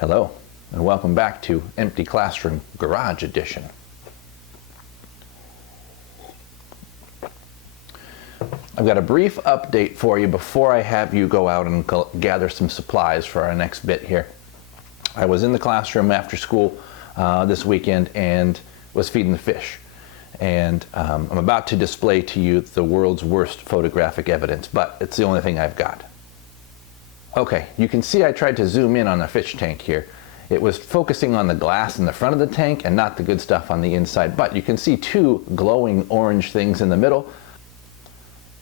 Hello, and welcome back to Empty Classroom Garage Edition. I've got a brief update for you before I have you go out and gather some supplies for our next bit here. I was in the classroom after school this weekend and was feeding the fish. And I'm about to display to you the world's worst photographic evidence, but it's the only thing I've got. Okay, you can see I tried to zoom in on the fish tank here. It was focusing on the glass in the front of the tank and not the good stuff on the inside, but you can see two glowing orange things in the middle.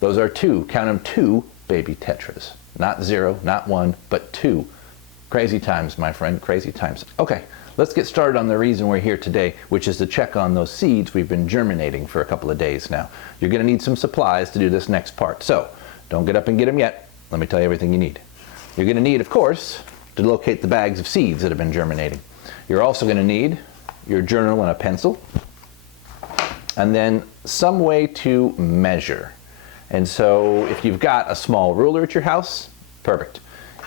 Those are two, count them, two baby tetras. Not zero, not one, but two. Crazy times, my friend, crazy times. Okay, let's get started on the reason we're here today, which is to check on those seeds we've been germinating for a couple of days now. You're gonna need some supplies to do this next part, so don't get up and get them yet. Let me tell you everything you need. You're going to need, of course, to locate the bags of seeds that have been germinating. You're also going to need your journal and a pencil, and then some way to measure. And so if you've got a small ruler at your house, perfect.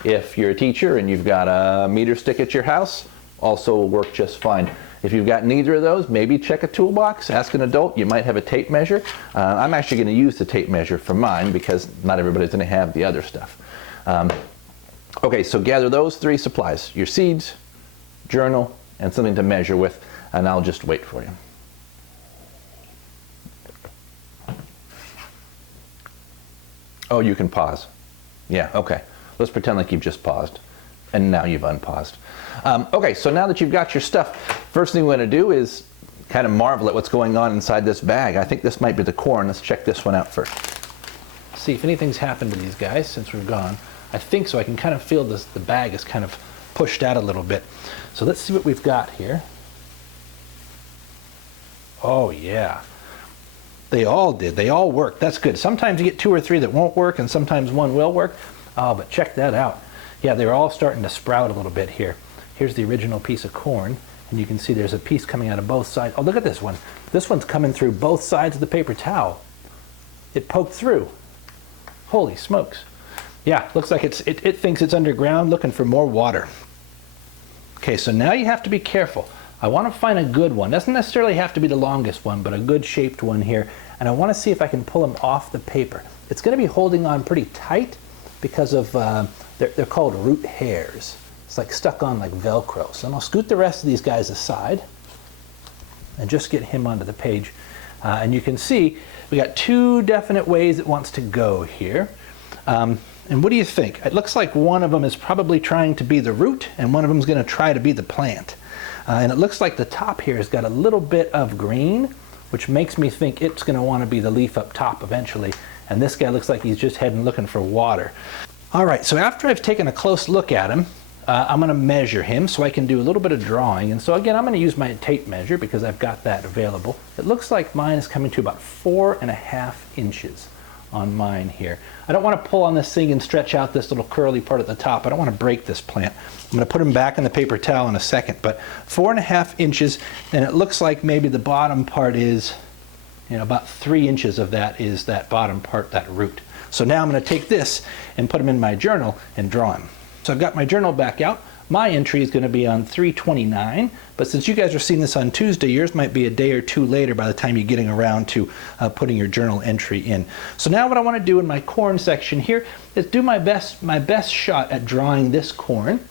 If you're a teacher and you've got a meter stick at your house, also will work just fine. If you've got neither of those, maybe check a toolbox, ask an adult, you might have a tape measure. I'm actually going to use the tape measure for mine because not everybody's going to have the other stuff. Okay, so gather those three supplies, your seeds, journal, and something to measure with, and I'll just wait for you. Oh, you can pause. Yeah, okay. Let's pretend like you've just paused, and now you've unpaused. Okay, so now that you've got your stuff, first thing we're going to do is kind of marvel at what's going on inside this bag. I think this might be the corn. Let's check this one out first. See if anything's happened to these guys since we've gone. I think so. I can kind of feel this, the bag is kind of pushed out a little bit. So let's see what we've got here. Oh yeah. They all did. They all worked. That's good. Sometimes you get two or three that won't work and sometimes one will work. Oh, but check that out. Yeah, they're all starting to sprout a little bit here. Here's the original piece of corn. And you can see there's a piece coming out of both sides. Oh, look at this one. This one's coming through both sides of the paper towel. It poked through. Holy smokes. Yeah, looks like it thinks it's underground looking for more water. Okay, so now you have to be careful. I want to find a good one. Doesn't necessarily have to be the longest one, but a good shaped one here. And I want to see if I can pull them off the paper. It's going to be holding on pretty tight because of, they're called root hairs. It's like stuck on like Velcro. So I'm going to scoot the rest of these guys aside and just get him onto the page. And you can see we got two definite ways it wants to go here. And what do you think? It looks like one of them is probably trying to be the root and one of them is going to try to be the plant. And it looks like the top here has got a little bit of green, which makes me think it's going to want to be the leaf up top eventually. And this guy looks like he's just heading looking for water. All right, so after I've taken a close look at him, I'm going to measure him so I can do a little bit of drawing. And so again, I'm going to use my tape measure because I've got that available. It looks like mine is coming to about 4.5 inches. On mine here. I don't want to pull on this thing and stretch out this little curly part at the top. I don't want to break this plant. I'm going to put him back in the paper towel in a second, but 4.5 inches, and it looks like maybe the bottom part is, about 3 inches of that is that bottom part, that root. So now I'm going to take this and put him in my journal and draw him. So I've got my journal back out. My entry is going to be on 3/29, but since you guys are seeing this on Tuesday, yours might be a day or two later by the time you're getting around to putting your journal entry in. So now what I want to do in my corn section here is do my best shot at drawing this corn,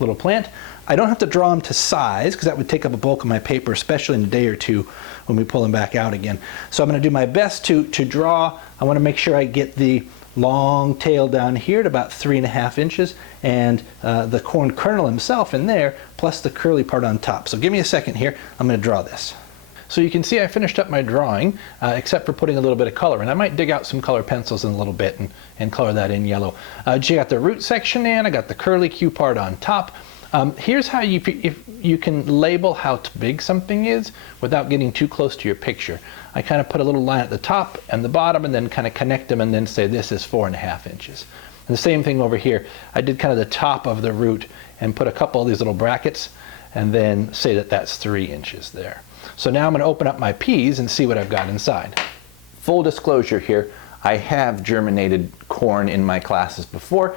little plant. I don't have to draw them to size because that would take up a bulk of my paper, especially in a day or two when we pull them back out again. So I'm going to do my best to draw. I want to make sure I get the long tail down here at about 3.5 inches and the corn kernel himself in there plus the curly part on top. So give me a second here. I'm going to draw this. So you can see I finished up my drawing except for putting a little bit of color in. I might dig out some color pencils in a little bit and color that in yellow. You got the root section in, I got the curly Q part on top. Here's how you can label how big something is without getting too close to your picture. I kind of put a little line at the top and the bottom and then kind of connect them and then say this is 4.5 inches. And the same thing over here. I did kind of the top of the root and put a couple of these little brackets and then say that that's 3 inches there. So now I'm going to open up my peas and see what I've got inside. Full disclosure here, I have germinated corn in my classes before.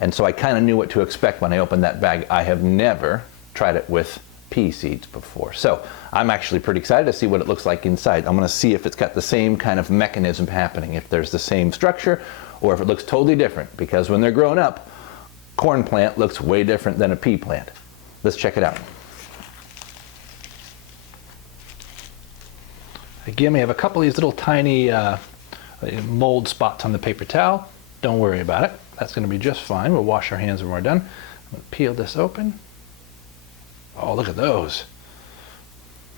And so I kind of knew what to expect when I opened that bag. I have never tried it with pea seeds before. So I'm actually pretty excited to see what it looks like inside. I'm going to see if it's got the same kind of mechanism happening, if there's the same structure, or if it looks totally different. Because when they're grown up, corn plant looks way different than a pea plant. Let's check it out. Again, we have a couple of these little tiny mold spots on the paper towel. Don't worry about it. That's going to be just fine. We'll wash our hands when we're done. I'm going to peel this open. Oh, look at those.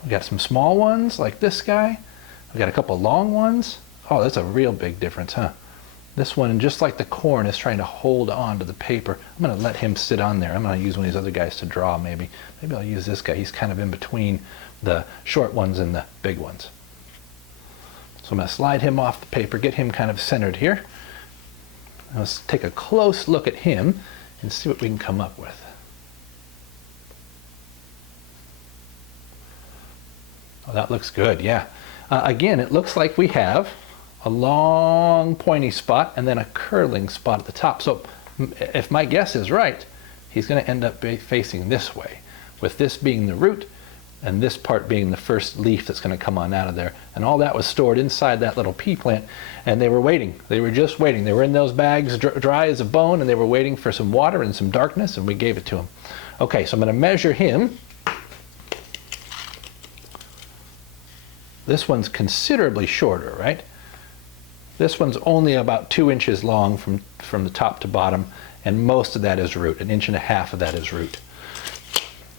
We got some small ones like this guy. We got a couple long ones. Oh, that's a real big difference, huh? This one, just like the corn, is trying to hold on to the paper. I'm going to let him sit on there. I'm going to use one of these other guys to draw maybe. Maybe I'll use this guy. He's kind of in between the short ones and the big ones. So I'm going to slide him off the paper, get him kind of centered here. Let's take a close look at him and see what we can come up with. Oh, that looks good, yeah. Again, it looks like we have a long pointy spot and then a curling spot at the top. So if my guess is right, he's going to end up facing this way, with this being the root and this part being the first leaf that's going to come on out of there. And all that was stored inside that little pea plant, and they were waiting. They were just waiting. They were in those bags dry as a bone, and they were waiting for some water and some darkness, and we gave it to them. Okay, so I'm going to measure him. This one's considerably shorter, right? This one's only about 2 inches long from the top to bottom, and most of that is root. 1.5 inches of that is root.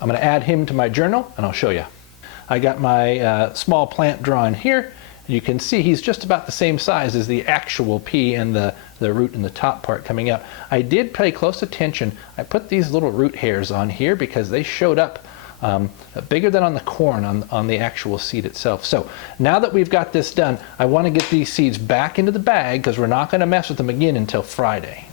I'm going to add him to my journal, and I'll show you. I got my small plant drawn here. You can see he's just about the same size as the actual pea and the root in the top part coming out. I did pay close attention. I put these little root hairs on here because they showed up bigger than on the corn on the actual seed itself. So now that we've got this done, I want to get these seeds back into the bag because we're not going to mess with them again until Friday.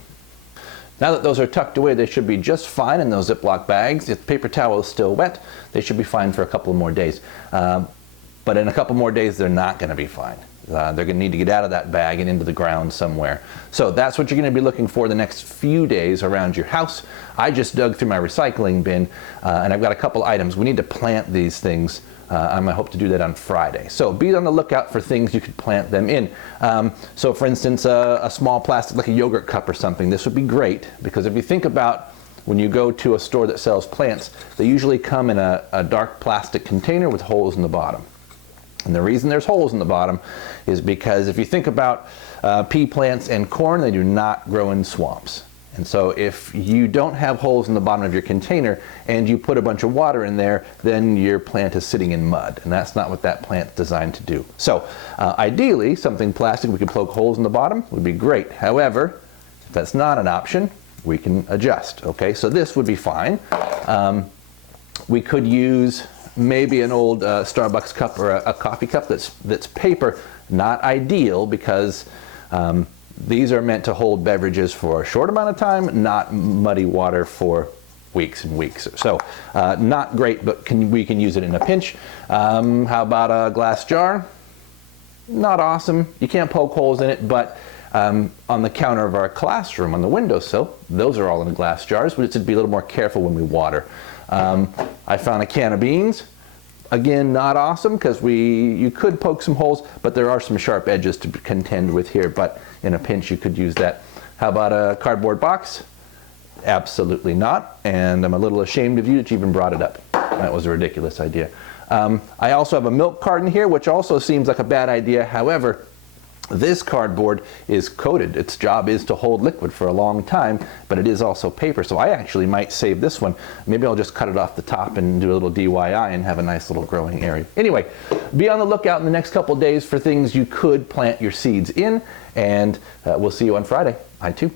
Now that those are tucked away, they should be just fine in those Ziploc bags. If the paper towel is still wet, they should be fine for a couple more days. But in a couple more days, they're not going to be fine. They're going to need to get out of that bag and into the ground somewhere. So that's what you're going to be looking for the next few days around your house. I just dug through my recycling bin, and I've got a couple items. We need to plant these things. I hope to do that on Friday. So be on the lookout for things you could plant them in. So for instance, a small plastic, like a yogurt cup or something, this would be great, because if you think about when you go to a store that sells plants, they usually come in a dark plastic container with holes in the bottom. And the reason there's holes in the bottom is because if you think about pea plants and corn, they do not grow in swamps. And so if you don't have holes in the bottom of your container and you put a bunch of water in there, then your plant is sitting in mud. And that's not what that plant's designed to do. So ideally, something plastic we could poke holes in the bottom would be great. However, if that's not an option, we can adjust. Okay, so this would be fine. We could use maybe an old Starbucks cup or a coffee cup that's paper. Not ideal, because these are meant to hold beverages for a short amount of time, not muddy water for weeks and weeks. So not great, but we can use it in a pinch. How about a glass jar? Not awesome. You can't poke holes in it, but on the counter of our classroom, on the windowsill, those are all in glass jars. We should be a little more careful when we water. I found a can of beans. Again, not awesome, because you could poke some holes, but there are some sharp edges to contend with here, but in a pinch you could use that. How about a cardboard box? Absolutely not, and I'm a little ashamed of you that you even brought it up. That was a ridiculous idea. I also have a milk carton here, which also seems like a bad idea. However, this cardboard is coated. Its job is to hold liquid for a long time, but it is also paper, so I actually might save this one. Maybe I'll just cut it off the top and do a little DIY and have a nice little growing area. Anyway, be on the lookout in the next couple days for things you could plant your seeds in, and we'll see you on Friday. I too.